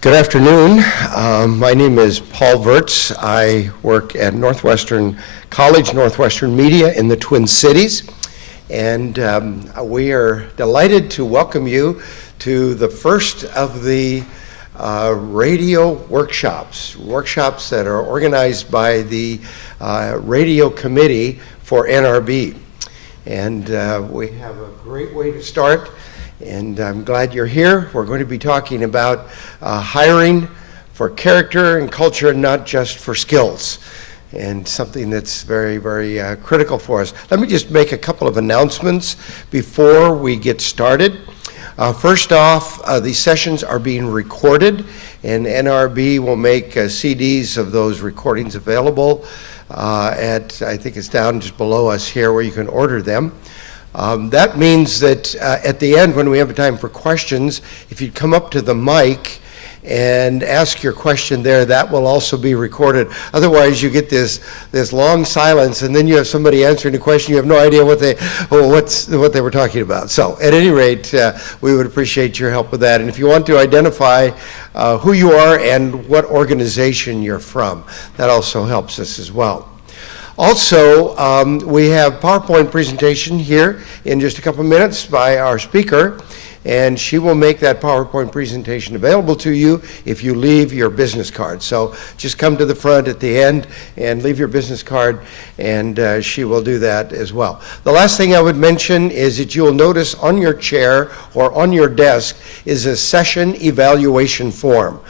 Good afternoon. My name is Paul Wirtz. I work at Northwestern College, Northwestern Media in the Twin Cities, and we are delighted to welcome you to the first of the radio workshops that are organized by the Radio Committee for NRB. And we have a great way to start. And I'm glad you're here. We're going to be talking about hiring for character and culture, not just for skills, and something that's very, very critical for us. Let me just make a couple of announcements before we get started. First off, these sessions are being recorded, and NRB will make CDs of those recordings available at, I think it's down just below us here where you can order them. That means that at the end, when we have time for questions, if you'd come up to the mic and ask your question there, that will also be recorded. Otherwise, you get this long silence, and then you have somebody answering the question. You have no idea what they were talking about. So, at any rate, we would appreciate your help with that. And if you want to identify who you are and what organization you're from, that also helps us as well. Also, we have PowerPoint presentation here in just a couple minutes by our speaker, and she will make that PowerPoint presentation available to you if you leave your business card. So just come to the front at the end and leave your business card, and she will do that as well. The last thing I would mention is that you'll notice on your chair or on your desk is a session evaluation form.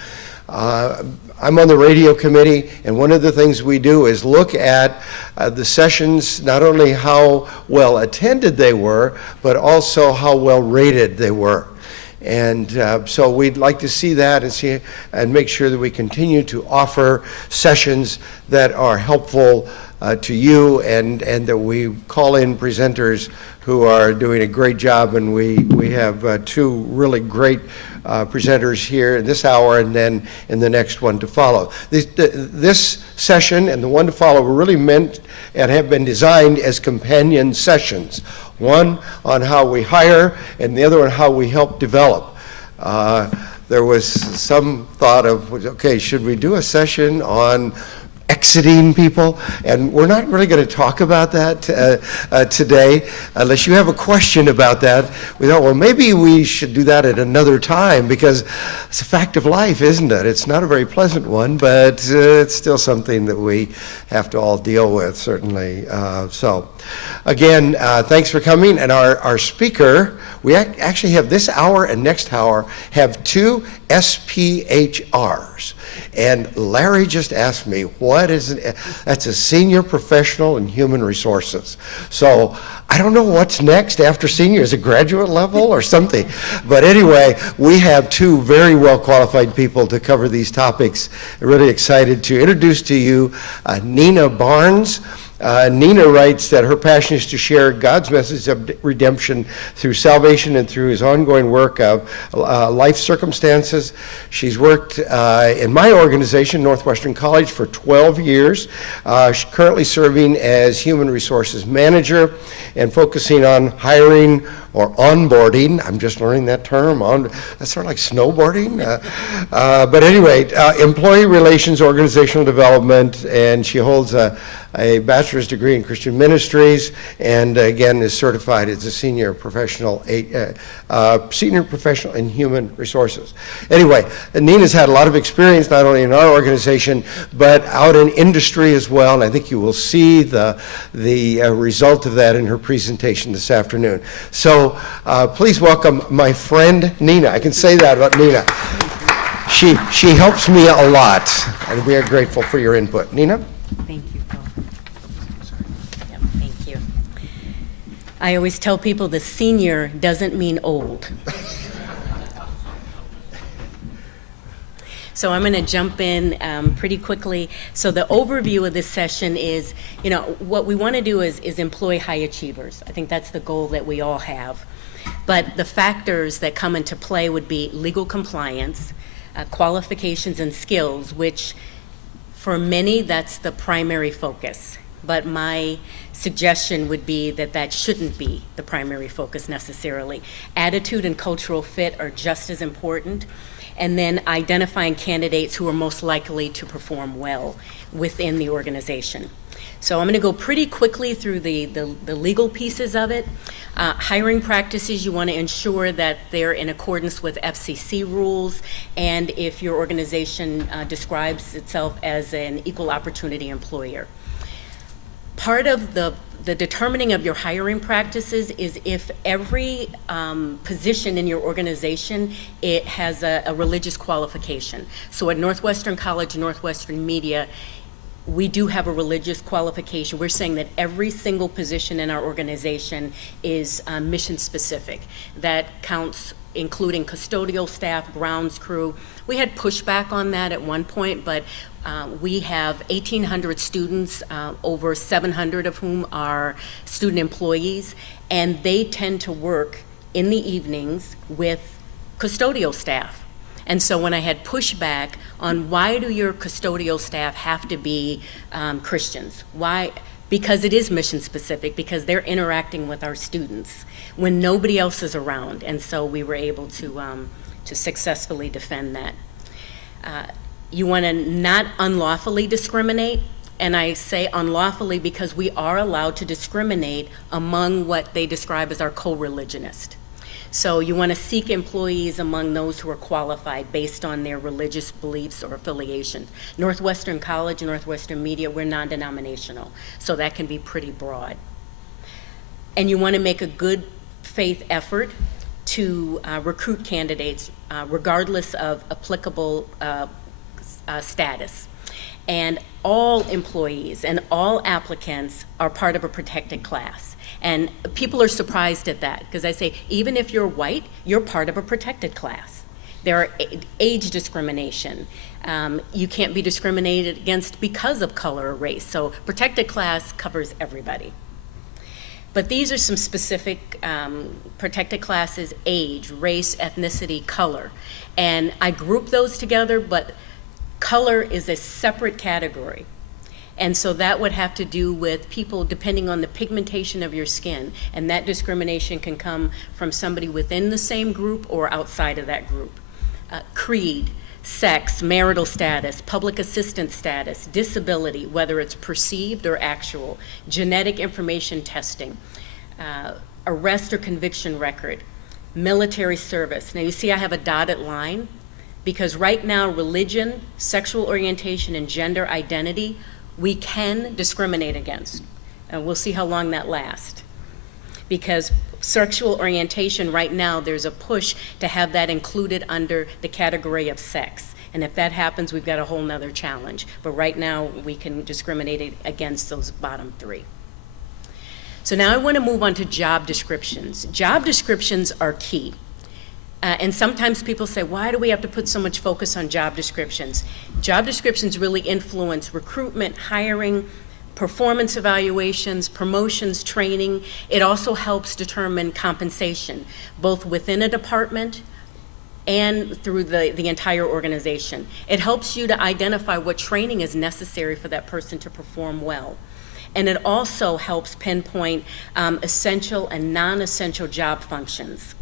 I'm on the radio committee, and one of the things we do is look at the sessions, not only how well attended they were, but also how well rated they were. And so we'd like to see that and make sure that we continue to offer sessions that are helpful to you, and that we call in presenters who are doing a great job. And we have two really great presenters here in this hour, and then in the next one to follow. This session and the one to follow were really meant and have been designed as companion sessions. One on how we hire, and the other on how we help develop. There was some thought of, okay, should we do a session on exiting people? And we're not really going to talk about that today, unless you have a question about that. We thought, well, maybe we should do that at another time, because it's a fact of life, isn't it? It's not a very pleasant one, but it's still something that we have to all deal with, certainly. So, again, thanks for coming. And our speaker, we actually have this hour and next hour have two SPHRs. And Larry just asked me, what is it? That's a senior professional in human resources. So I don't know what's next after senior. Is it graduate level or something? But anyway, we have two very well qualified people to cover these topics. I'm really excited to introduce to you Nina Barnes. Nina writes that her passion is to share God's message of redemption through salvation and through his ongoing work of life circumstances. She's worked in my organization, Northwestern College, for 12 years. She's currently serving as human resources manager and focusing on hiring or onboarding. I'm just learning that term. That's sort of like snowboarding. But anyway, employee relations, organizational development, and she holds a bachelor's degree in Christian ministries, and again is certified as a senior professional in human resources. Anyway, Nina's had a lot of experience not only in our organization but out in industry as well, and I think you will see the result of that in her presentation this afternoon. So please welcome my friend Nina. I can say that about Nina. She helps me a lot, and we are grateful for your input. Nina? Thank you, Paul. Yep, thank you. I always tell people the senior doesn't mean old. So I'm going to jump in pretty quickly. So the overview of this session is, what we want to do is employ high achievers. I think that's the goal that we all have. But the factors that come into play would be legal compliance, qualifications and skills, which for many, that's the primary focus. But my suggestion would be that that shouldn't be the primary focus necessarily. Attitude and cultural fit are just as important. And then identifying candidates who are most likely to perform well within the organization. So I'm going to go pretty quickly through the legal pieces of it. Hiring practices, you want to ensure that they're in accordance with FCC rules, and if your organization describes itself as an equal opportunity employer. Part of the determining of your hiring practices is if every position in your organization, it has a religious qualification. So at Northwestern College, Northwestern Media, we do have a religious qualification. We're saying that every single position in our organization is mission specific. That counts including custodial staff, grounds crew. We had pushback on that at one point, but we have 1,800 students, over 700 of whom are student employees, and they tend to work in the evenings with custodial staff. And so when I had pushback on why do your custodial staff have to be Christians? Why? Because it is mission specific, because they're interacting with our students when nobody else is around. And so we were able to successfully defend that. You want to not unlawfully discriminate. And I say unlawfully because we are allowed to discriminate among what they describe as our co-religionists. So you want to seek employees among those who are qualified based on their religious beliefs or affiliations. Northwestern College, Northwestern Media, we're non-denominational, so that can be pretty broad. And you want to make a good faith effort to recruit candidates regardless of applicable status. And all employees and all applicants are part of a protected class. And people are surprised at that, because I say, even if you're white, you're part of a protected class. There are age discrimination. You can't be discriminated against because of color or race. So protected class covers everybody. But these are some specific protected classes: age, race, ethnicity, color. And I group those together, but color is a separate category. And so that would have to do with people depending on the pigmentation of your skin. And that discrimination can come from somebody within the same group or outside of that group. Creed, sex, marital status, public assistance status, disability, whether it's perceived or actual, genetic information testing, arrest or conviction record, military service. Now you see I have a dotted line because right now religion, sexual orientation, and gender identity we can discriminate against. We'll see how long that lasts. Because sexual orientation right now, there's a push to have that included under the category of sex. And if that happens, we've got a whole nother challenge. But right now, we can discriminate against those bottom three. So now I want to move on to job descriptions. Job descriptions are key. And sometimes people say, why do we have to put so much focus on job descriptions? Job descriptions really influence recruitment, hiring, performance evaluations, promotions, training. It also helps determine compensation, both within a department and through the entire organization. It helps you to identify what training is necessary for that person to perform well. And it also helps pinpoint essential and non-essential job functions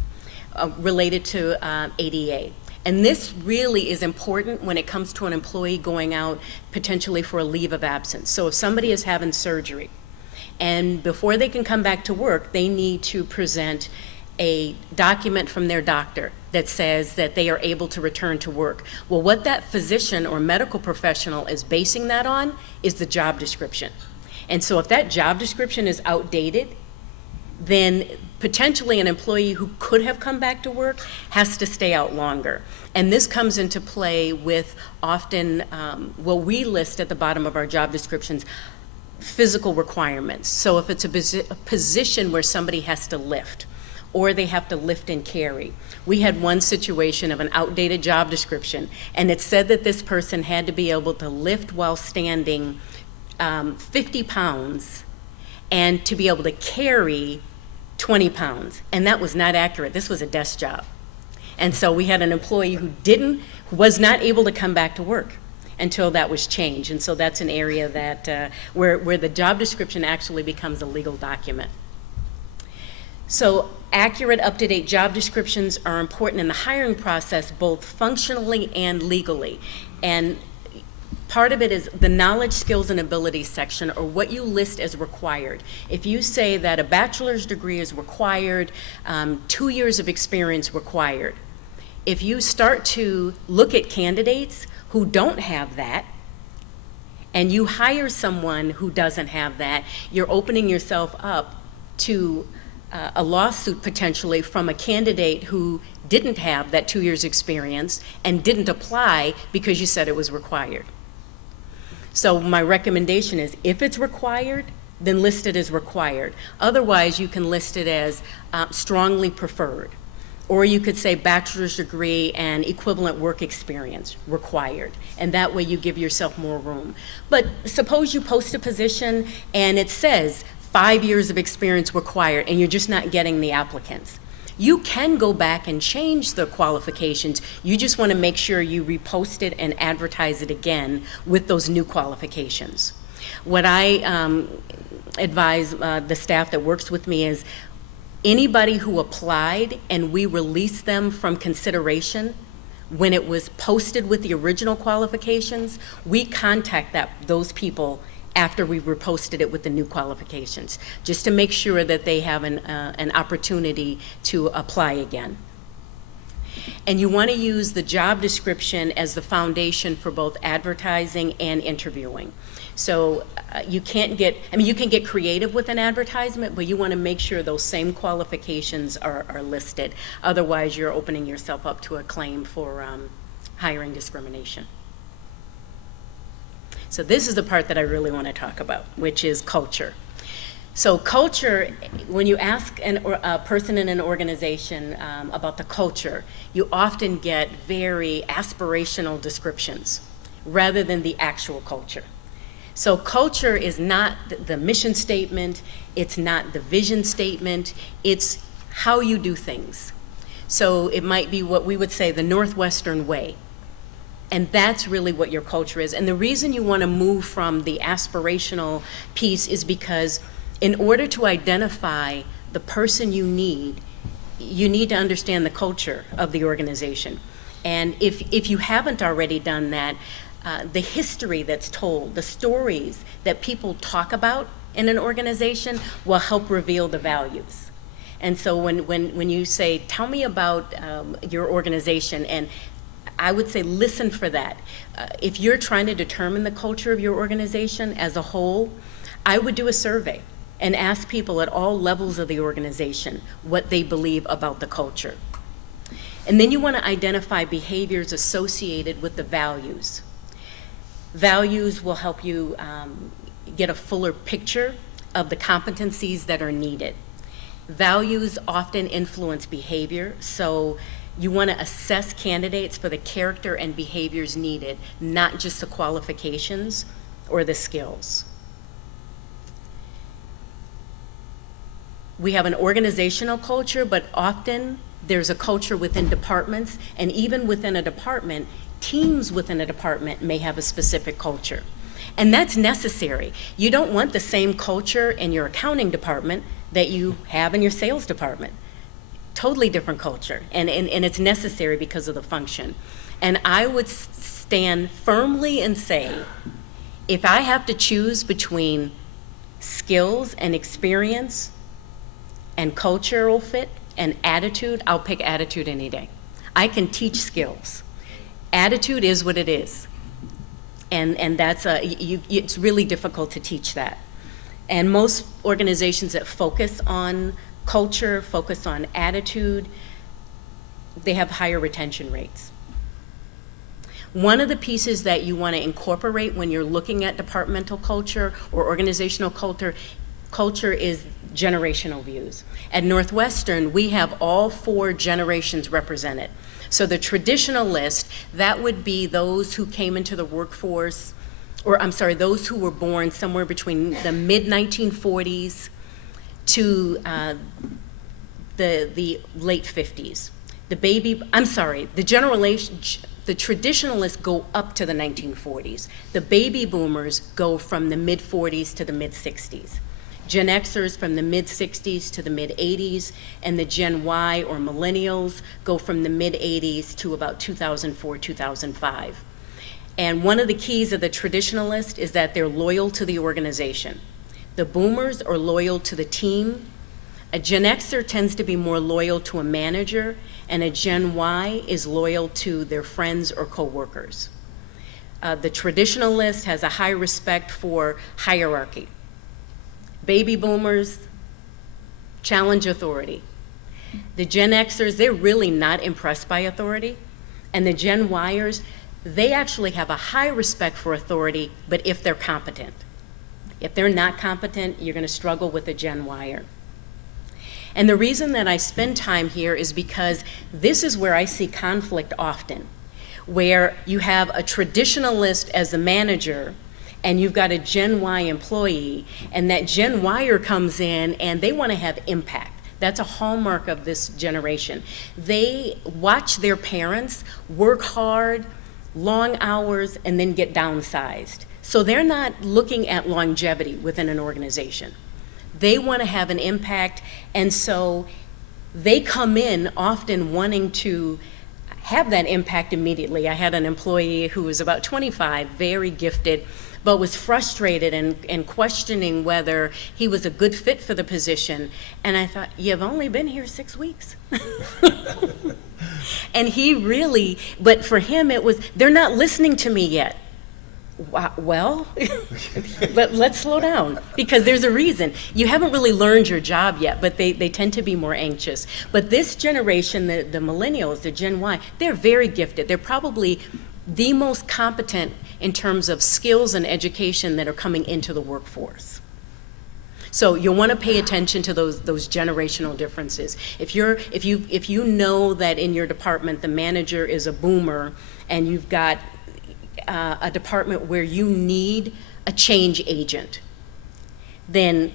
related to ADA. And this really is important when it comes to an employee going out potentially for a leave of absence. So if somebody is having surgery and before they can come back to work, they need to present a document from their doctor that says that they are able to return to work. Well, what that physician or medical professional is basing that on is the job description. And so if that job description is outdated, then potentially an employee who could have come back to work has to stay out longer. And this comes into play with often what we list at the bottom of our job descriptions, physical requirements. So if it's a position where somebody has to lift, or they have to lift and carry. We had one situation of an outdated job description, and it said that this person had to be able to lift while standing 50 pounds and to be able to carry 20 pounds, and that was not accurate. This was a desk job. And so we had an employee who was not able to come back to work until that was changed. And so that's an area that, where the job description actually becomes a legal document. So accurate, up-to-date job descriptions are important in the hiring process, both functionally and legally. And part of it is the knowledge, skills, and abilities section, or what you list as required. If you say that a bachelor's degree is required, 2 years of experience required, if you start to look at candidates who don't have that, and you hire someone who doesn't have that, you're opening yourself up to a lawsuit potentially from a candidate who didn't have that 2 years experience and didn't apply because you said it was required. So my recommendation is, if it's required, then list it as required. Otherwise, you can list it as strongly preferred. Or you could say bachelor's degree and equivalent work experience required. And that way you give yourself more room. But suppose you post a position and it says 5 years of experience required, and you're just not getting the applicants. You can go back and change the qualifications. You just want to make sure you repost it and advertise it again with those new qualifications. What I advise the staff that works with me is, anybody who applied and we released them from consideration when it was posted with the original qualifications, we contact those people after we reposted it with the new qualifications, just to make sure that they have an opportunity to apply again. And you want to use the job description as the foundation for both advertising and interviewing. So you can get creative with an advertisement, but you want to make sure those same qualifications are listed. Otherwise, you're opening yourself up to a claim for hiring discrimination. So this is the part that I really want to talk about, which is culture. So culture, when you ask a person in an organization about the culture, you often get very aspirational descriptions rather than the actual culture. So culture is not the mission statement, it's not the vision statement, it's how you do things. So it might be what we would say the Northwestern way. And that's really what your culture is. And the reason you want to move from the aspirational piece is because in order to identify the person you need to understand the culture of the organization. And if you haven't already done that, the history that's told, the stories that people talk about in an organization will help reveal the values. And so when you say, tell me about your organization, and I would say listen for that. If you're trying to determine the culture of your organization as a whole, I would do a survey and ask people at all levels of the organization what they believe about the culture. And then you want to identify behaviors associated with the values. Values will help you get a fuller picture of the competencies that are needed. Values often influence behavior, so you want to assess candidates for the character and behaviors needed, not just the qualifications or the skills. We have an organizational culture, but often there's a culture within departments, and even within a department, teams within a department may have a specific culture. And that's necessary. You don't want the same culture in your accounting department that you have in your sales department. Totally different culture, and it's necessary because of the function. And I would stand firmly and say, if I have to choose between skills and experience and cultural fit and attitude, I'll pick attitude any day. I can teach skills. Attitude is what it is. And that's it's really difficult to teach that. And most organizations that focus on culture, focus on attitude, they have higher retention rates. One of the pieces that you want to incorporate when you're looking at departmental culture or organizational culture is generational views. At Northwestern, we have all 4 generations represented. So the traditional list, that would be those who came into the workforce, or I'm sorry, those who were born somewhere between the mid-1940s to the late 50s. The traditionalists go up to the 1940s. The baby boomers go from the mid-40s to the mid-60s. Gen Xers from the mid-60s to the mid-80s, and the Gen Y or millennials go from the mid-80s to about 2004, 2005. And one of the keys of the traditionalist is that they're loyal to the organization. The boomers are loyal to the team. A Gen Xer tends to be more loyal to a manager, and a Gen Y is loyal to their friends or coworkers. The traditionalist has a high respect for hierarchy. Baby boomers challenge authority. The Gen Xers, they're really not impressed by authority. And the Gen Yers, they actually have a high respect for authority, but if they're competent. If they're not competent, you're going to struggle with a Gen Yer. And the reason that I spend time here is because this is where I see conflict often, where you have a traditionalist as the manager, and you've got a Gen Y employee, and that Gen Yer comes in and they want to have impact. That's a hallmark of this generation. They watch their parents work hard, long hours, and then get downsized. So they're not looking at longevity within an organization. They want to have an impact, and so they come in often wanting to have that impact immediately. I had an employee who was about 25, very gifted, but was frustrated and questioning whether he was a good fit for the position. And I thought, you've only been here 6 weeks. And he really, but for him it was, they're not listening to me yet. Well, let's slow down, because there's a reason. You haven't really learned your job yet, but they tend to be more anxious. But this generation, the millennials, the Gen Y, they're very gifted. They're probably the most competent in terms of skills and education that are coming into the workforce. So you'll want to pay attention to those generational differences. If you know that in your department the manager is a boomer, and you've got a department where you need a change agent, then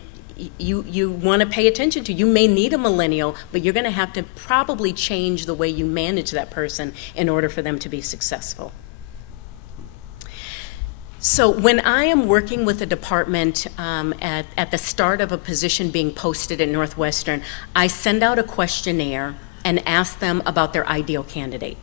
you want to pay attention to. You may need a millennial, but you're going to have to probably change the way you manage that person in order for them to be successful. So when I am working with a department at the start of a position being posted at Northwestern, I send out a questionnaire and ask them about their ideal candidate.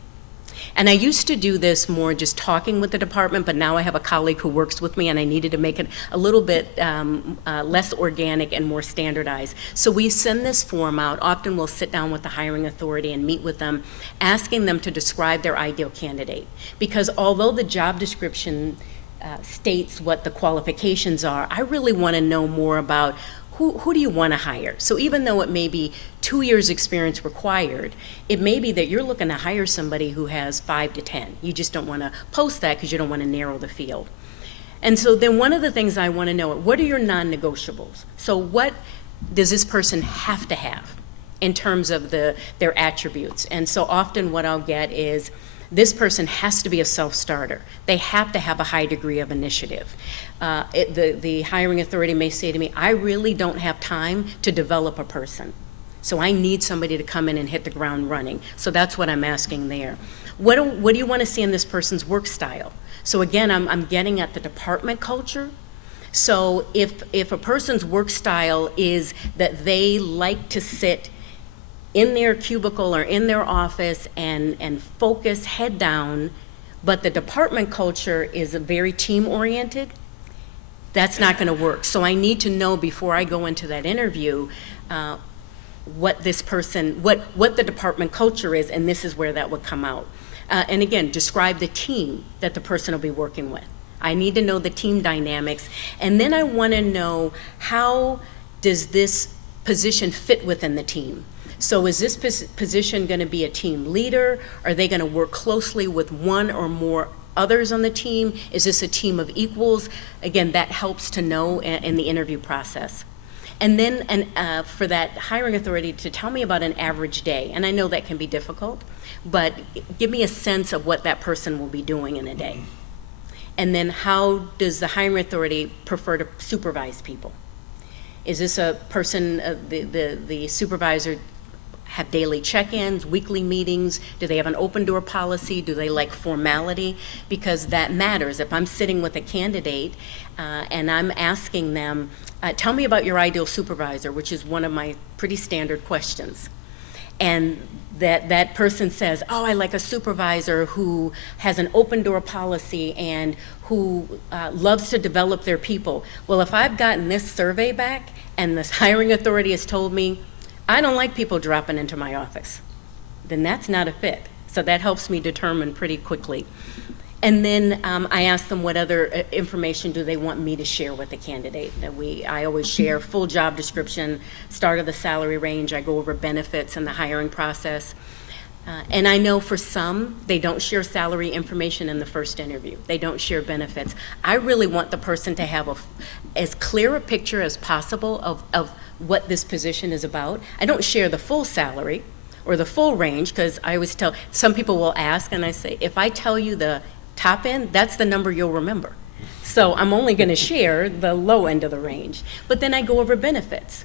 And I used to do this more just talking with the department, but now I have a colleague who works with me, and I needed to make it a little bit less organic and more standardized. So we send this form out. Often we'll sit down with the hiring authority and meet with them, asking them to describe their ideal candidate. Because although the job description states what the qualifications are, I really want to know more about who do you want to hire? So even though it may be 2 years experience required, it may be that you're looking to hire somebody who has 5 to 10. You just don't want to post that because you don't want to narrow the field. And so then one of the things I want to know, what are your non-negotiables? So what does this person have to have in terms of their attributes? And so often what I'll get is, this person has to be a self-starter. They have to have a high degree of initiative. The hiring authority may say to me, I really don't have time to develop a person. So I need somebody to come in and hit the ground running. So that's what I'm asking there. What do you want to see in this person's work style? So again, I'm getting at the department culture. So if a person's work style is that they like to sit in their cubicle or in their office and focus head down, but the department culture is very team-oriented, that's not going to work. So I need to know before I go into that interview what the department culture is, and this is where that would come out. And again, describe the team that the person will be working with. I need to know the team dynamics, and then I want to know, how does this position fit within the team? So is this position going to be a team leader? Are they going to work closely with one or more others on the team? Is this a team of equals? Again, that helps to know in the interview process. And then for that hiring authority to tell me about an average day. And I know that can be difficult, but give me a sense of what that person will be doing in a day. And then how does the hiring authority prefer to supervise people? Is this a person, the supervisor have daily check-ins, weekly meetings? Do they have an open door policy? Do they like formality? Because that matters. If I'm sitting with a candidate and I'm asking them, tell me about your ideal supervisor, which is one of my pretty standard questions. And that person says, oh, I like a supervisor who has an open door policy and who loves to develop their people. Well, if I've gotten this survey back and this hiring authority has told me, I don't like people dropping into my office, then that's not a fit. So that helps me determine pretty quickly. And then I ask them what other information do they want me to share with the candidate. I always share full job description, start of the salary range. I go over benefits and the hiring process. And I know for some, they don't share salary information in the first interview. They don't share benefits. I really want the person to have as clear a picture as possible of what this position is about. I don't share the full salary or the full range, because I always tell, some people will ask, and I say, if I tell you the top end, that's the number you'll remember. So I'm only going to share the low end of the range. But then I go over benefits.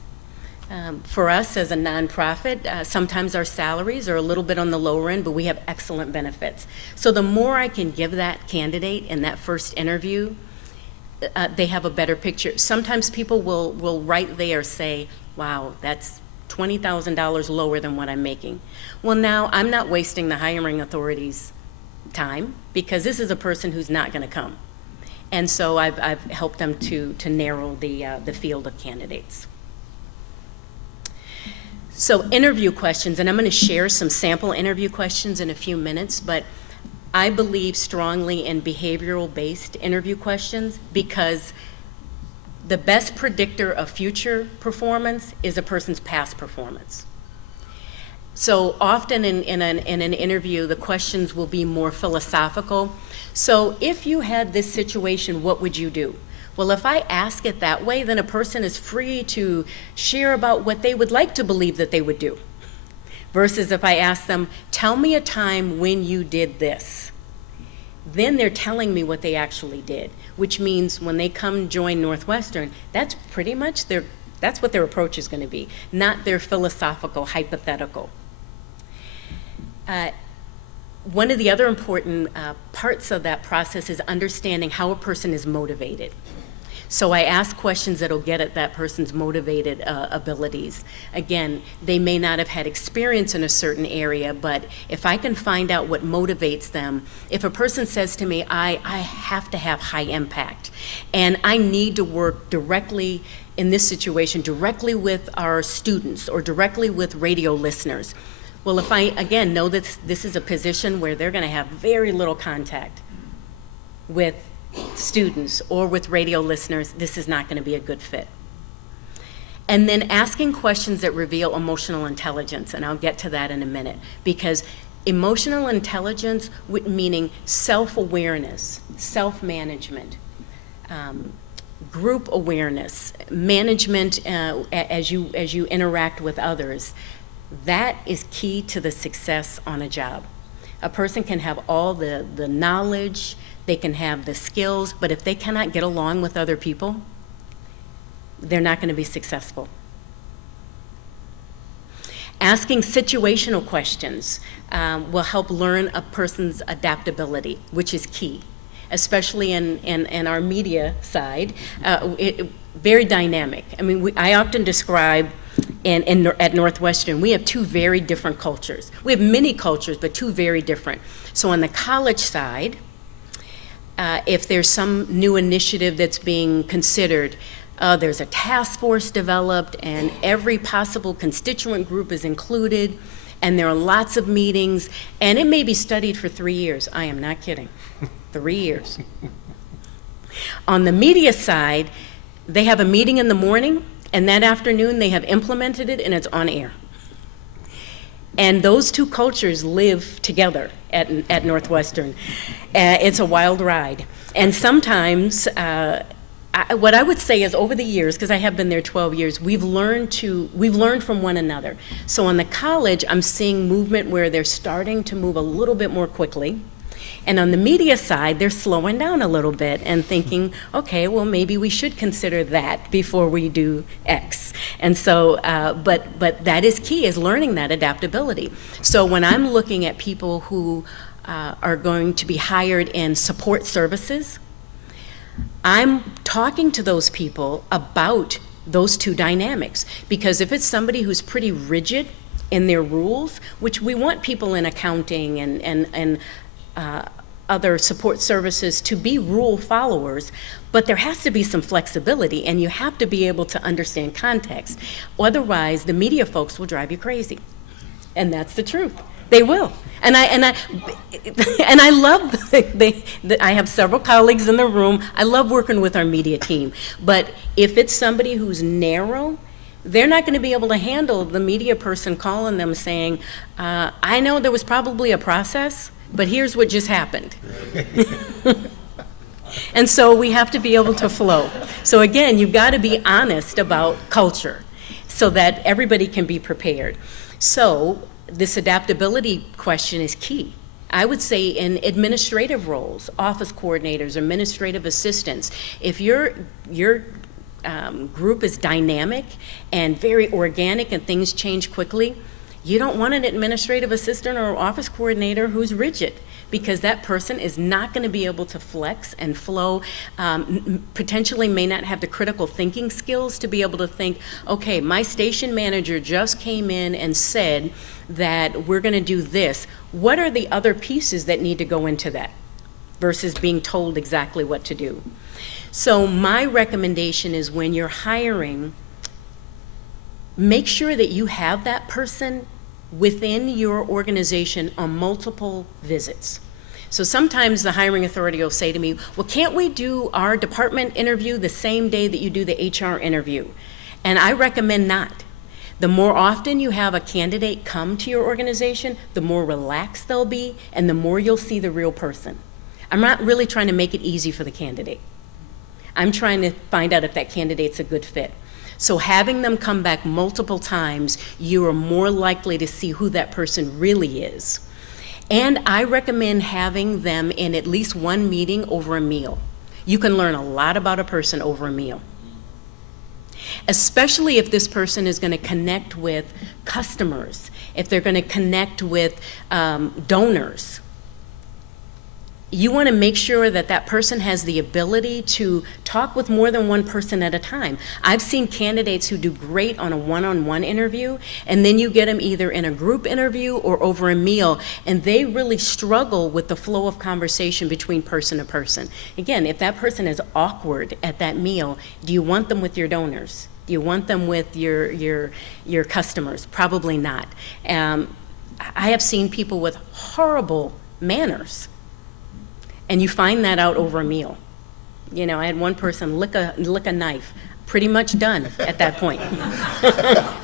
For us as a nonprofit, sometimes our salaries are a little bit on the lower end, but we have excellent benefits. So the more I can give that candidate in that first interview, they have a better picture. Sometimes people will right there say, wow, that's $20,000 lower than what I'm making. Well, now I'm not wasting the hiring authority's time, because this is a person who's not going to come. And so I've helped them to narrow the field of candidates. So interview questions, and I'm going to share some sample interview questions in a few minutes, but I believe strongly in behavioral-based interview questions, because the best predictor of future performance is a person's past performance. So often in an interview, the questions will be more philosophical. So if you had this situation, what would you do? Well, if I ask it that way, then a person is free to share about what they would like to believe that they would do. Versus if I ask them, tell me a time when you did this. Then they're telling me what they actually did, which means when they come join Northwestern, that's pretty much that's what their approach is going to be, not their philosophical, hypothetical. One of the other important parts of that process is understanding how a person is motivated. So I ask questions that'll get at that person's motivated abilities. Again, they may not have had experience in a certain area, but if I can find out what motivates them, if a person says to me, I have to have high impact, and I need to work directly, in this situation, directly with our students or directly with radio listeners. Well, if I, again, know that this is a position where they're going to have very little contact with students or with radio listeners, this is not going to be a good fit. And then asking questions that reveal emotional intelligence, and I'll get to that in a minute, because emotional intelligence, meaning self-awareness, self-management, group awareness, management as you interact with others, that is key to the success on a job. A person can have all the knowledge, they can have the skills, but if they cannot get along with other people, they're not going to be successful. Asking situational questions will help learn a person's adaptability, which is key, especially in our media side. Very dynamic. I mean, I often describe at Northwestern, we have two very different cultures. We have many cultures, but two very different. So on the college side, if there's some new initiative that's being considered, there's a task force developed and every possible constituent group is included, and there are lots of meetings, and it may be studied for 3 years. I am not kidding. 3 years. On the media side, they have a meeting in the morning, and that afternoon they have implemented it and it's on air. And those two cultures live together at Northwestern. It's a wild ride. And sometimes, what I would say is over the years, because I have been there 12 years, we've learned from one another. So on the college, I'm seeing movement where they're starting to move a little bit more quickly. And on the media side, they're slowing down a little bit and thinking, okay, well, maybe we should consider that before we do X. And so, but that is key, is learning that adaptability. So when I'm looking at people who are going to be hired in support services, I'm talking to those people about those two dynamics. Because if it's somebody who's pretty rigid in their rules, which we want people in accounting and other support services to be rule followers, but there has to be some flexibility, and you have to be able to understand context. Otherwise, the media folks will drive you crazy. And that's the truth. They will. And I love, I have several colleagues in the room. I love working with our media team. But if it's somebody who's narrow, they're not going to be able to handle the media person calling them saying, I know there was probably a process, but here's what just happened. And so we have to be able to flow. So again, you've got to be honest about culture so that everybody can be prepared. So this adaptability question is key. I would say in administrative roles, office coordinators, administrative assistants, if your group is dynamic and very organic and things change quickly, you don't want an administrative assistant or office coordinator who's rigid, because that person is not going to be able to flex and flow, potentially may not have the critical thinking skills to be able to think, okay, my station manager just came in and said that we're going to do this. What are the other pieces that need to go into that versus being told exactly what to do? So my recommendation is when you're hiring, make sure that you have that person within your organization on multiple visits. So sometimes the hiring authority will say to me, well, can't we do our department interview the same day that you do the HR interview? And I recommend not. The more often you have a candidate come to your organization, the more relaxed they'll be and the more you'll see the real person. I'm not really trying to make it easy for the candidate. I'm trying to find out if that candidate's a good fit. So having them come back multiple times, you are more likely to see who that person really is. And I recommend having them in at least one meeting over a meal. You can learn a lot about a person over a meal, especially if this person is going to connect with customers, if they're going to connect with donors. You want to make sure that that person has the ability to talk with more than one person at a time. I've seen candidates who do great on a one-on-one interview, and then you get them either in a group interview or over a meal, and they really struggle with the flow of conversation between person to person. Again, if that person is awkward at that meal, do you want them with your donors? Do you want them with your customers? Probably not. I have seen people with horrible manners, and you find that out over a meal. You know, I had one person lick a knife. Pretty much done at that point.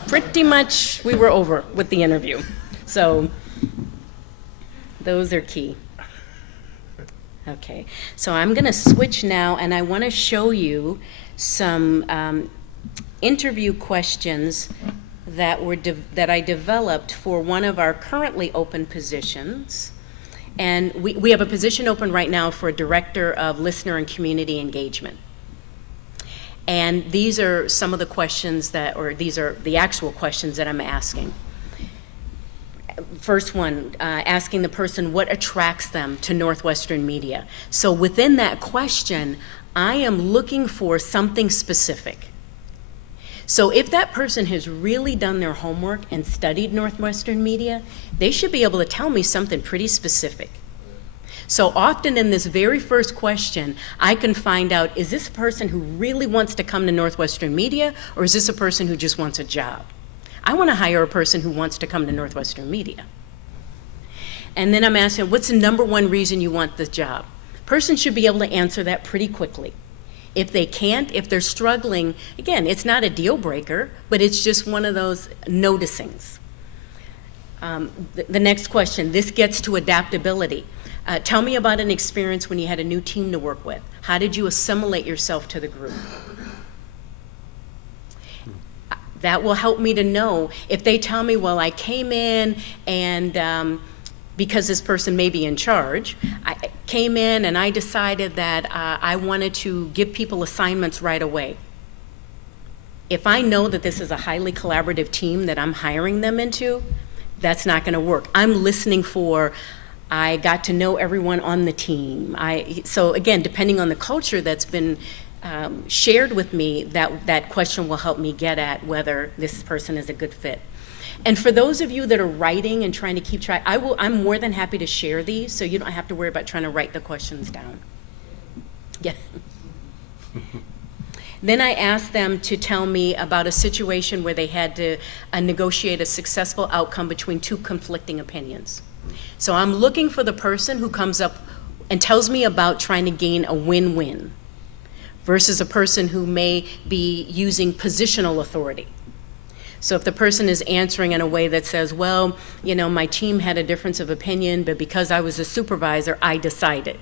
Pretty much we were over with the interview. So those are key. Okay, so I'm going to switch now, and I want to show you some interview questions that I developed for one of our currently open positions. And we have a position open right now for a director of listener and community engagement. And these are some of the questions these are the actual questions that I'm asking. First one, asking the person what attracts them to Northwestern Media. So within that question, I am looking for something specific. So if that person has really done their homework and studied Northwestern Media, they should be able to tell me something pretty specific. So often in this very first question, I can find out, is this a person who really wants to come to Northwestern Media, or is this a person who just wants a job? I want to hire a person who wants to come to Northwestern Media. And then I'm asking, what's the number one reason you want this job? Person should be able to answer that pretty quickly. If they can't, if they're struggling, again, it's not a deal breaker, but it's just one of those noticings. The next question, this gets to adaptability. Tell me about an experience when you had a new team to work with. How did you assimilate yourself to the group? That will help me to know if they tell me, well, I came in and because this person may be in charge, I came in and I decided that I wanted to give people assignments right away. If I know that this is a highly collaborative team that I'm hiring them into, that's not going to work. I'm listening for, I got to know everyone on the team. So again, depending on the culture that's been shared with me, that question will help me get at whether this person is a good fit. And for those of you that are writing and trying to keep track, I'm more than happy to share these, so you don't have to worry about trying to write the questions down. Yeah. Then I asked them to tell me about a situation where they had to negotiate a successful outcome between two conflicting opinions. So I'm looking for the person who comes up and tells me about trying to gain a win-win versus a person who may be using positional authority. So if the person is answering in a way that says, well, you know, my team had a difference of opinion, but because I was a supervisor, I decided.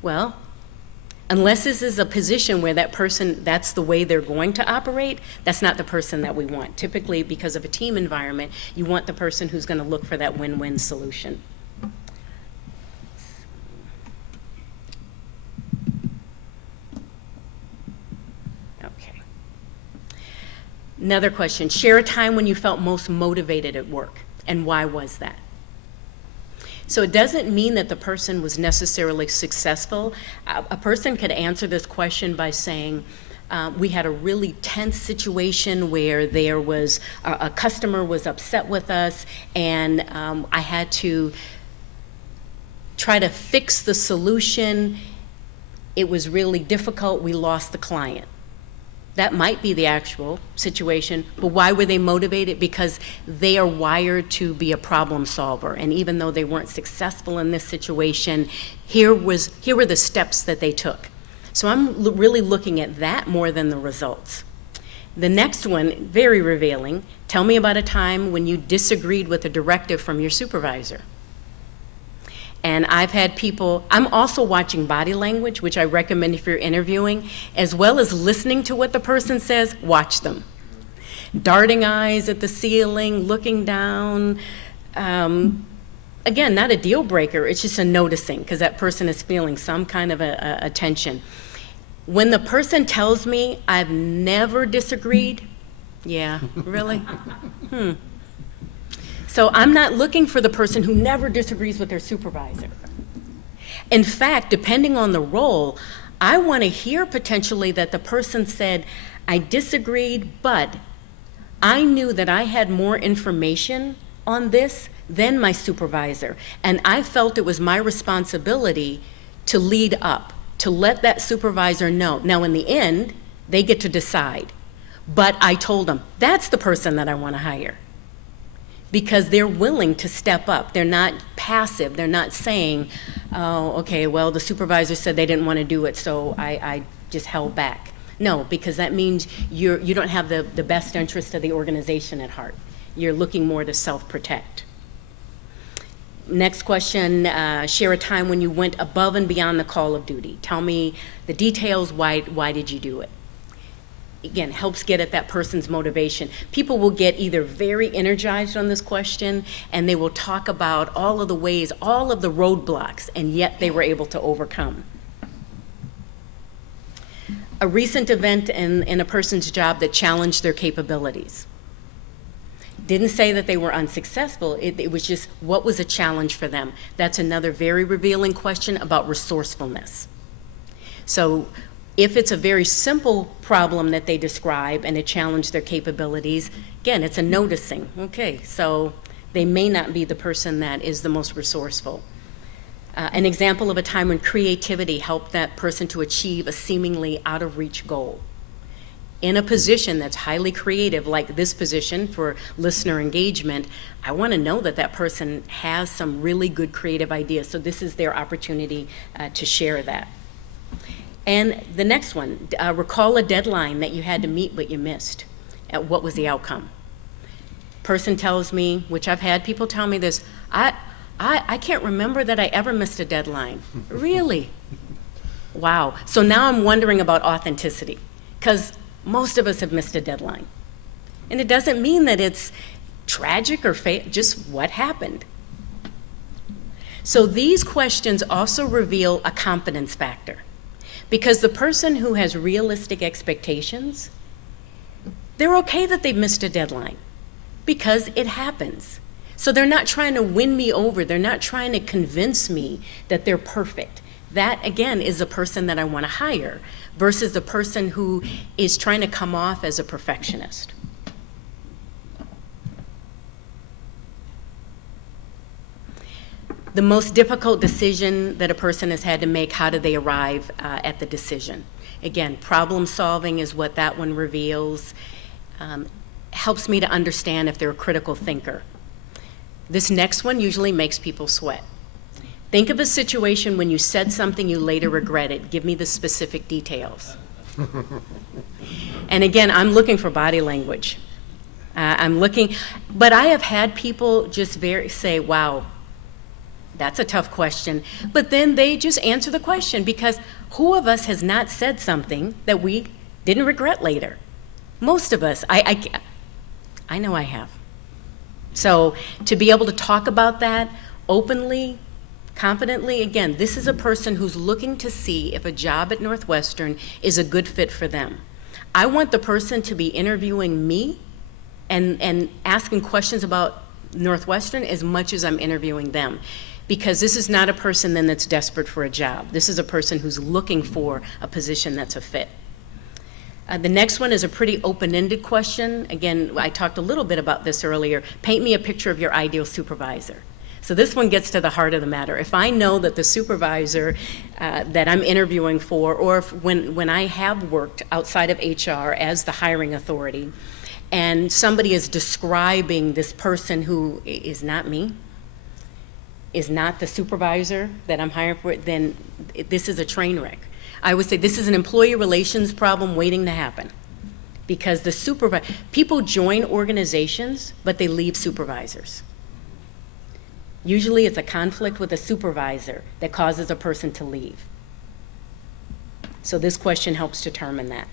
Well, unless this is a position where that person, that's the way they're going to operate, that's not the person that we want. Typically, because of a team environment, you want the person who's going to look for that win-win solution. Okay. Another question, share a time when you felt most motivated at work, and why was that? So it doesn't mean that the person was necessarily successful. A person could answer this question by saying, we had a really tense situation where there was, a customer was upset with us, and I had to try to fix the solution. It was really difficult, we lost the client. That might be the actual situation, but why were they motivated? Because they are wired to be a problem solver, and even though they weren't successful in this situation, here were the steps that they took. So I'm really looking at that more than the results. The next one, very revealing, tell me about a time when you disagreed with a directive from your supervisor. And I've had people, I'm also watching body language, which I recommend if you're interviewing, as well as listening to what the person says, watch them. Darting eyes at the ceiling, looking down. Again, not a deal breaker, it's just a noticing, because that person is feeling some kind of a tension. When the person tells me I've never disagreed, yeah, really? So I'm not looking for the person who never disagrees with their supervisor. In fact, depending on the role, I want to hear potentially that the person said, I disagreed, but I knew that I had more information on this than my supervisor, and I felt it was my responsibility to lead up, to let that supervisor know. Now, in the end, they get to decide, but I told them, that's the person that I want to hire. Because they're willing to step up. They're not passive. They're not saying, oh, okay, well, the supervisor said they didn't want to do it, so I just held back. No, because that means you don't have the best interest of the organization at heart. You're looking more to self-protect. Next question, share a time when you went above and beyond the call of duty. Tell me the details, why did you do it? Again, helps get at that person's motivation. People will get either very energized on this question, and they will talk about all of the ways, all of the roadblocks, and yet they were able to overcome. A recent event in a person's job that challenged their capabilities. Didn't say that they were unsuccessful, it was just what was a challenge for them. That's another very revealing question about resourcefulness. So if it's a very simple problem that they describe and it challenged their capabilities, again, it's a noticing. Okay, so they may not be the person that is the most resourceful. An example of a time when creativity helped that person to achieve a seemingly out-of-reach goal. In a position that's highly creative, like this position for listener engagement, I want to know that that person has some really good creative ideas, so this is their opportunity to share that. And the next one, recall a deadline that you had to meet but you missed. What was the outcome? Person tells me, which I've had people tell me this, I can't remember that I ever missed a deadline. Really? Wow. So now I'm wondering about authenticity, because most of us have missed a deadline. And it doesn't mean that it's tragic or just what happened. So these questions also reveal a confidence factor, because the person who has realistic expectations, they're okay that they've missed a deadline because it happens. So they're not trying to win me over. They're not trying to convince me that they're perfect. That, again, is a person that I want to hire versus the person who is trying to come off as a perfectionist. The most difficult decision that a person has had to make, how do they arrive at the decision? Again, problem solving is what that one reveals. Helps me to understand if they're a critical thinker. This next one usually makes people sweat. Think of a situation when you said something you later regretted. Give me the specific details. And again, I'm looking for body language. But I have had people just say, wow, that's a tough question. But then they just answer the question, because who of us has not said something that we didn't regret later? Most of us. I know I have. So to be able to talk about that openly, confidently, again, this is a person who's looking to see if a job at Northwestern is a good fit for them. I want the person to be interviewing me and asking questions about Northwestern as much as I'm interviewing them. Because this is not a person then that's desperate for a job. This is a person who's looking for a position that's a fit. The next one is a pretty open-ended question. Again, I talked a little bit about this earlier. Paint me a picture of your ideal supervisor. So this one gets to the heart of the matter. If I know that the supervisor that I'm interviewing for, or when I have worked outside of HR as the hiring authority, and somebody is describing this person who is not me, is not the supervisor that I'm hiring for, then this is a train wreck. I would say this is an employee relations problem waiting to happen, because people join organizations, but they leave supervisors. Usually it's a conflict with a supervisor that causes a person to leave. So this question helps determine that.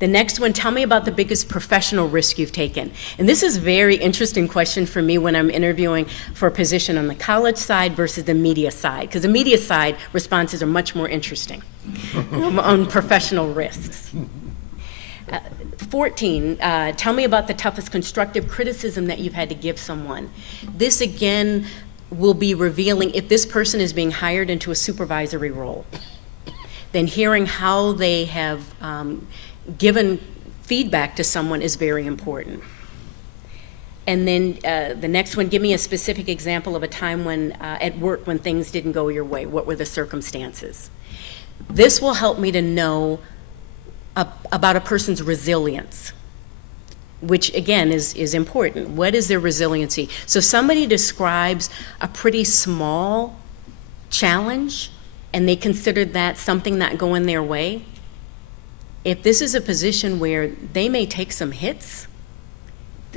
The next one, tell me about the biggest professional risk you've taken. And this is a very interesting question for me when I'm interviewing for a position on the college side versus the media side, because the media side responses are much more interesting on professional risks. 14, tell me about the toughest constructive criticism that you've had to give someone. This, again, will be revealing if this person is being hired into a supervisory role. Then hearing how they have given feedback to someone is very important. And then the next one, give me a specific example of a time when at work when things didn't go your way. What were the circumstances? This will help me to know about a person's resilience, which again is important. What is their resiliency? So somebody describes a pretty small challenge and they considered that something not going their way. If this is a position where they may take some hits,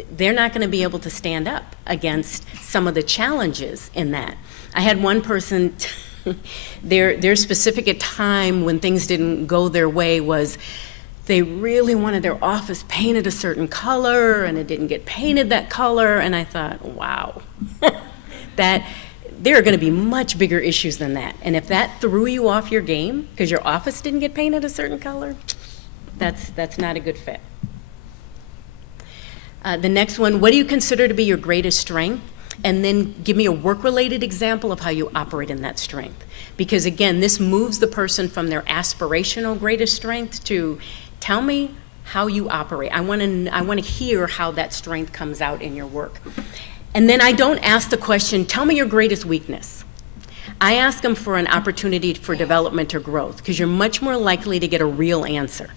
they're not going to be able to stand up against some of the challenges in that. I had one person, their specific time when things didn't go their way was they really wanted their office painted a certain color and it didn't get painted that color, and I thought, wow, that there are going to be much bigger issues than that. And if that threw you off your game because your office didn't get painted a certain color, that's not a good fit. The next one, what do you consider to be your greatest strength? And then give me a work-related example of how you operate in that strength. Because again, this moves the person from their aspirational greatest strength to tell me how you operate. I want to hear how that strength comes out in your work. And then I don't ask the question, tell me your greatest weakness. I ask them for an opportunity for development or growth, because you're much more likely to get a real answer.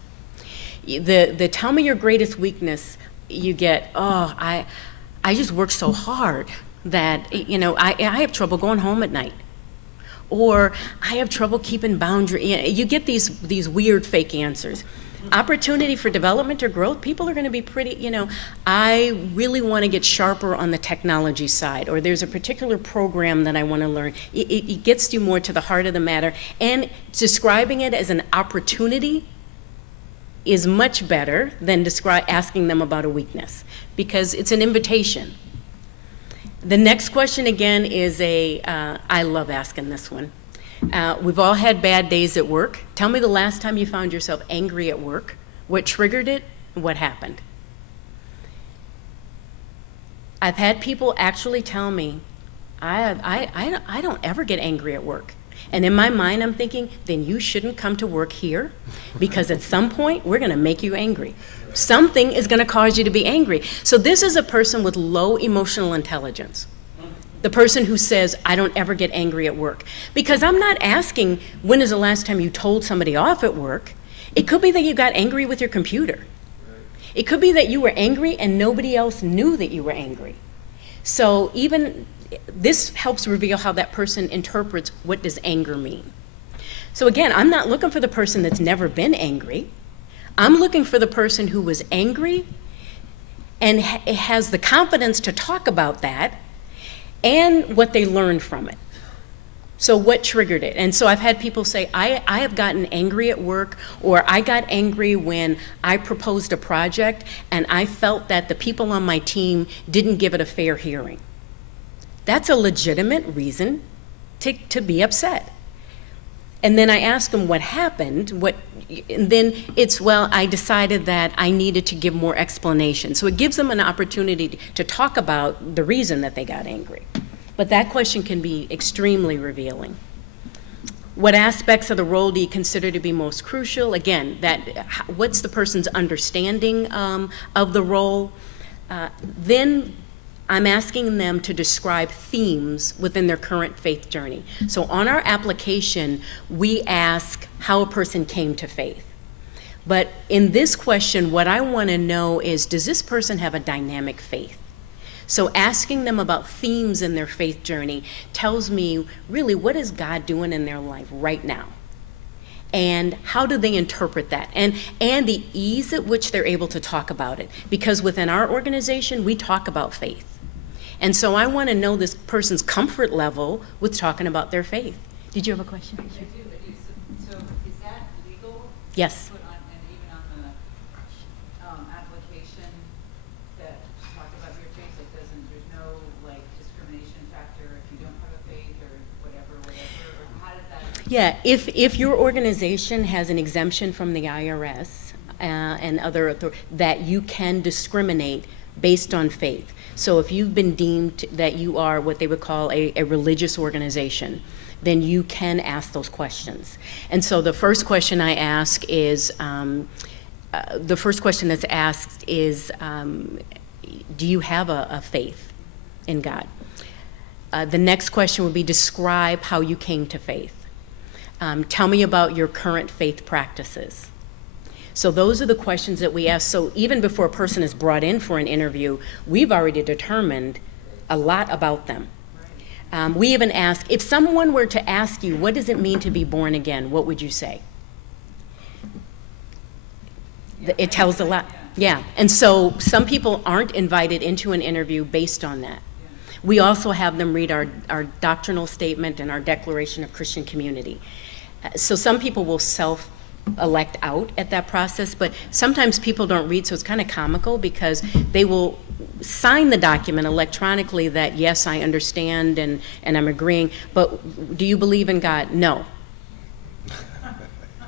The tell me your greatest weakness, you get, oh, I just work so hard that, I have trouble going home at night. Or I have trouble keeping boundaries. You get these weird fake answers. Opportunity for development or growth, people are going to be pretty, I really want to get sharper on the technology side, or there's a particular program that I want to learn. It gets you more to the heart of the matter, and describing it as an opportunity is much better than asking them about a weakness, because it's an invitation. The next question again is I love asking this one. We've all had bad days at work. Tell me the last time you found yourself angry at work, what triggered it, and what happened. I've had people actually tell me, I don't ever get angry at work. And in my mind, I'm thinking, then you shouldn't come to work here, because at some point, we're gonna make you angry. Something is gonna cause you to be angry. So this is a person with low emotional intelligence. The person who says, I don't ever get angry at work. Because I'm not asking, when is the last time you told somebody off at work? It could be that you got angry with your computer. It could be that you were angry and nobody else knew that you were angry. So even this helps reveal how that person interprets what does anger mean. So again, I'm not looking for the person that's never been angry. I'm looking for the person who was angry and has the confidence to talk about that and what they learned from it. So what triggered it? And so I've had people say, I have gotten angry at work, or I got angry when I proposed a project and I felt that the people on my team didn't give it a fair hearing. That's a legitimate reason to be upset. And then I ask them what happened, and then it's, well, I decided that I needed to give more explanation. So it gives them an opportunity to talk about the reason that they got angry. But that question can be extremely revealing. What aspects of the role do you consider to be most crucial? Again, what's the person's understanding of the role? Then I'm asking them to describe themes within their current faith journey. So on our application, we ask how a person came to faith. But in this question, what I want to know is, does this person have a dynamic faith? So asking them about themes in their faith journey tells me, really, what is God doing in their life right now? And how do they interpret that? And the ease at which they're able to talk about it. Because within our organization, we talk about faith. And so I want to know this person's comfort level with talking about their faith. Did you have a question? I do. So is that legal? Yes. Put on, and even on the application that talk about your faith, it doesn't, there's no like discrimination factor if you don't have a faith or whatever, or how does that? Yeah, if your organization has an exemption from the IRS and other that you can discriminate based on faith. So if you've been deemed that you are what they would call a religious organization, then you can ask those questions. And so the first question I ask is, the first question that's asked is, do you have a faith in God? The next question would be, describe how you came to faith. Tell me about your current faith practices. So those are the questions that we ask. So even before a person is brought in for an interview, we've already determined a lot about them. We even ask, if someone were to ask you, what does it mean to be born again? What would you say? It tells a lot. Yeah. And so some people aren't invited into an interview based on that. We also have them read our doctrinal statement and our Declaration of Christian Community. So some people will self-elect out at that process, but sometimes people don't read, so it's kind of comical because they will sign the document electronically that, yes, I understand and I'm agreeing, but do you believe in God? No.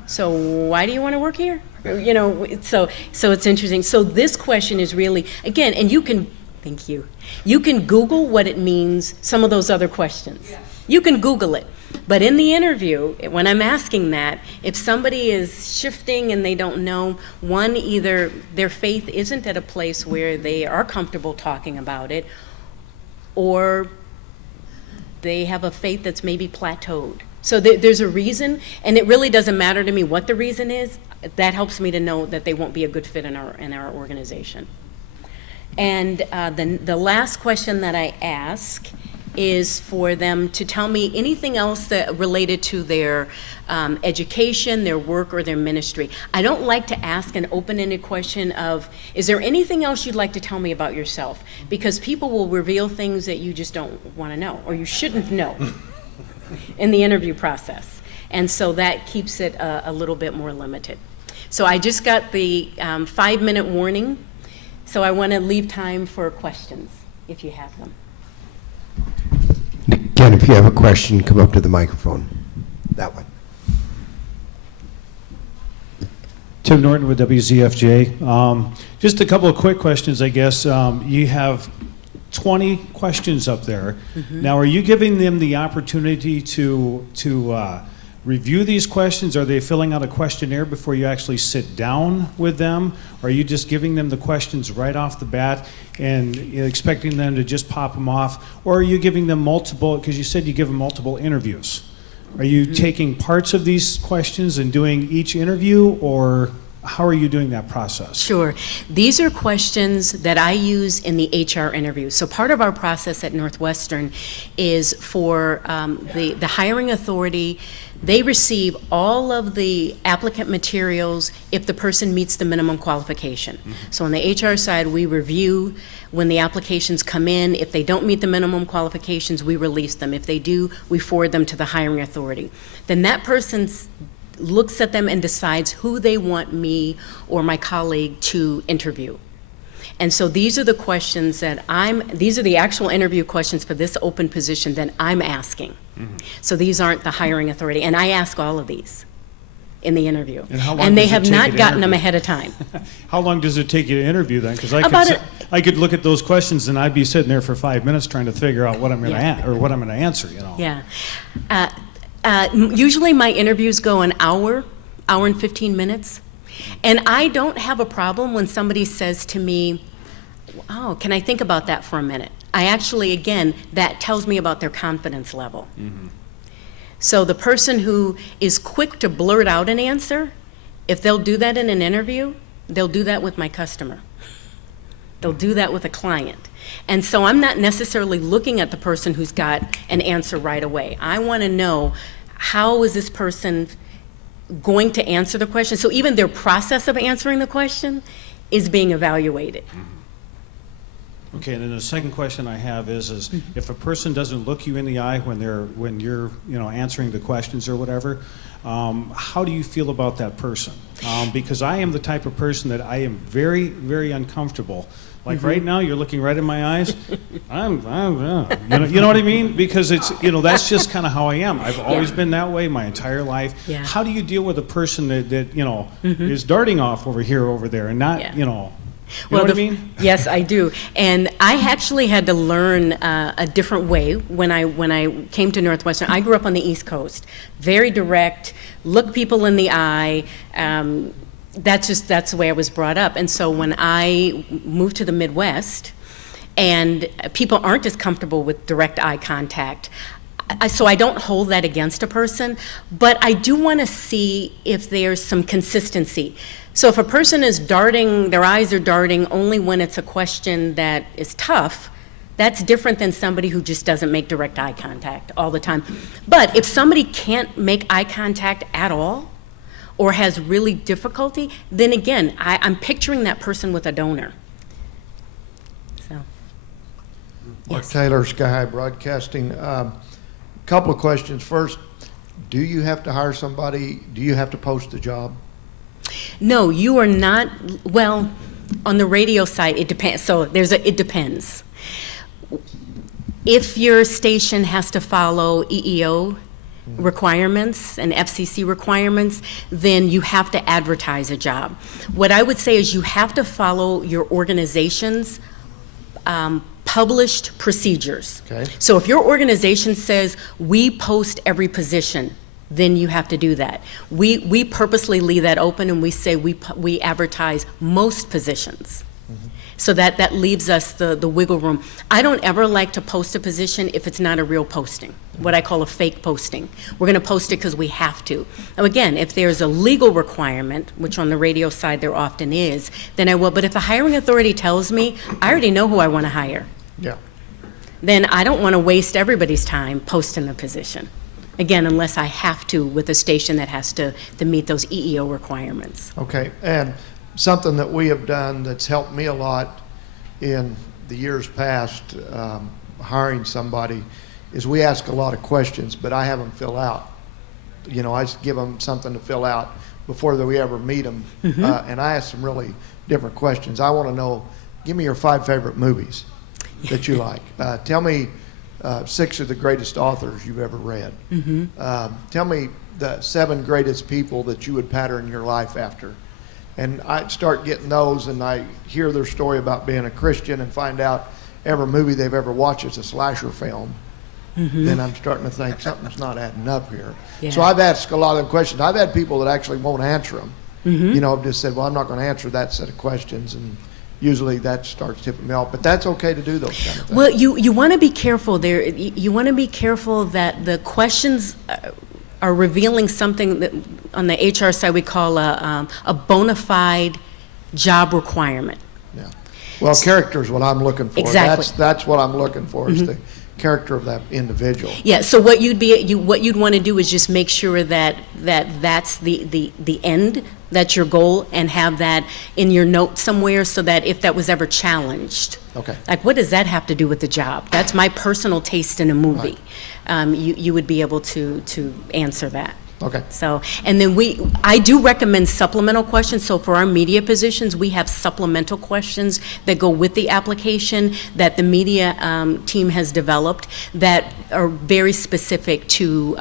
So why do you want to work here? You know, so it's interesting. So this question is really, again, and you can, thank you. You can Google what it means, some of those other questions. Yeah. You can Google it. But in the interview, when I'm asking that, if somebody is shifting and they don't know, one, either their faith isn't at a place where they are comfortable talking about it, or they have a faith that's maybe plateaued. So there's a reason, and it really doesn't matter to me what the reason is. That helps me to know that they won't be a good fit in our organization. And the last question that I ask is for them to tell me anything else that related to their education, their work, or their ministry. I don't like to ask an open-ended question of, is there anything else you'd like to tell me about yourself? Because people will reveal things that you just don't want to know, or you shouldn't know in the interview process. And so that keeps it a little bit more limited. So I just got the 5-minute warning, so I want to leave time for questions, if you have them. if you have a question, come up to the microphone. That one. Tim Norton with WZFJ. Just a couple of quick questions, I guess. You have 20 questions up there. Now, are you giving them the opportunity to review these questions? Are they filling out a questionnaire before you actually sit down with them? Or are you just giving them the questions right off the bat and expecting them to just pop them off? Or are you giving them multiple, because you said you give them multiple interviews. Are you taking parts of these questions and doing each interview, or how are you doing that process? Sure. These are questions that I use in the HR interview. So part of our process at Northwestern is for the hiring authority. They receive all of the applicant materials if the person meets the minimum qualification. So on the HR side, we review when the applications come in. If they don't meet the minimum qualifications, we release them. If they do, we forward them to the hiring authority. Then that person looks at them and decides who they want me or my colleague to interview. And so these are the questions that these are the actual interview questions for this open position that I'm asking. So these aren't the hiring authority, and I ask all of these in the interview. And how long And they does it have take not you to gotten them interview? ahead of time. How long does it take you to interview then? Because About I could look at those questions and I'd be sitting there for 5 minutes trying to figure out what I'm going to Yeah. or what I'm going to answer. Yeah. Usually my interviews go an hour and 15 minutes. And I don't have a problem when somebody says to me, oh, can I think about that for a minute? I actually, again, that tells me about their confidence level. So the person who is quick to blurt out an answer, if they'll do that in an interview, they'll do that with my customer. They'll do that with a client. And so I'm not necessarily looking at the person who's got an answer right away. I want to know, how is this person going to answer the question? So even their process of answering the question is being evaluated. Okay, and then the second question I have is if a person doesn't look you in the eye when you're answering the questions or whatever, how do you feel about that person? Because I am the type of person that I am very, very uncomfortable. Like right now, you're looking right in my eyes. I'm you know what I mean? Because it's that's just kind of how I am. I've always been that way my entire life. Yeah. How do you deal with a person that is darting off over here, over there, and not You know what I mean? Yes, I do. And I actually had to learn a different way when I came to Northwestern. I grew up on the East Coast, very direct, look people in the eye. That's the way I was brought up. And so when I moved to the Midwest, and people aren't as comfortable with direct eye contact, so I don't hold that against a person, but I do want to see if there's some consistency. So if a person is darting, their eyes are darting only when it's a question that is tough, that's different than somebody who just doesn't make direct eye contact all the time. But if somebody can't make eye contact at all, or has really difficulty, then again, I'm picturing that person with a donor. So, Mark yes. Taylor, Sky High Broadcasting. Couple of questions. First, do you have to hire somebody? Do you have to post the job? No, you are not, well, on the radio side, it depends. So it depends. If your station has to follow EEO requirements and FCC requirements, then you have to advertise a job. What I would say is you have to follow your organization's published procedures. Okay. So if your organization says we post every position, then you have to do that. We purposely leave that open, and we say we advertise most positions. So that leaves us the wiggle room. I don't ever like to post a position if it's not a real posting, what I call a fake posting. We're going to post it because we have to. Now again, if there's a legal requirement, which on the radio side there often is, then I will. But if the hiring authority tells me, I already know who I want to hire, Yeah. then I don't want to waste everybody's time posting the position. Again, unless I have to with a station that has to meet those EEO requirements. Okay. And something that we have done that's helped me a lot in the years past, hiring somebody, is we ask a lot of questions, but I have them fill out. I just give them something to fill out before we ever meet them. And I ask them really different questions. I want to know, give me your 5 favorite movies that you like. Tell me 6 of the greatest authors you've ever read. Tell me the 7 greatest people that you would pattern your life after. And I start getting those, and I hear their story about being a Christian and find out every movie they've ever watched is a slasher film. Then I'm starting to think something's not adding up here. Yeah. So I've asked a lot of them questions. I've had people that actually won't answer them. You know, have just said, well, I'm not going to answer that set of questions, and usually that starts tipping me off. But that's okay to do those kind of things. Well, you want to be careful there. You want to be careful that the questions are revealing something that on the HR side we call a bona fide job requirement. Yeah. Well, character is what I'm looking for. Exactly. That's what I'm looking for, is the character of that individual. Yeah, so what you'd want to do is just make sure that's the end, that's your goal, and have that in your notes somewhere so that if that was ever challenged. Okay. Like, what does that have to do with the job? That's my personal taste in a movie. You would be able to answer that. Okay. So, and then I do recommend supplemental questions. So for our media positions, we have supplemental questions that go with the application that the media team has developed that are very specific to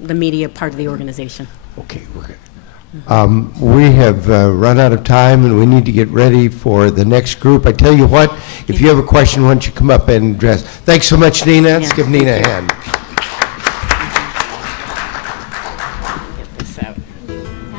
the media part of the organization. Okay, we're good. We have run out of time, and we need to get ready for the next group. I tell you what, if you have a question, why don't you come up and address. Thanks so much, Nina. Let's Yeah, give Nina a thank you. hand.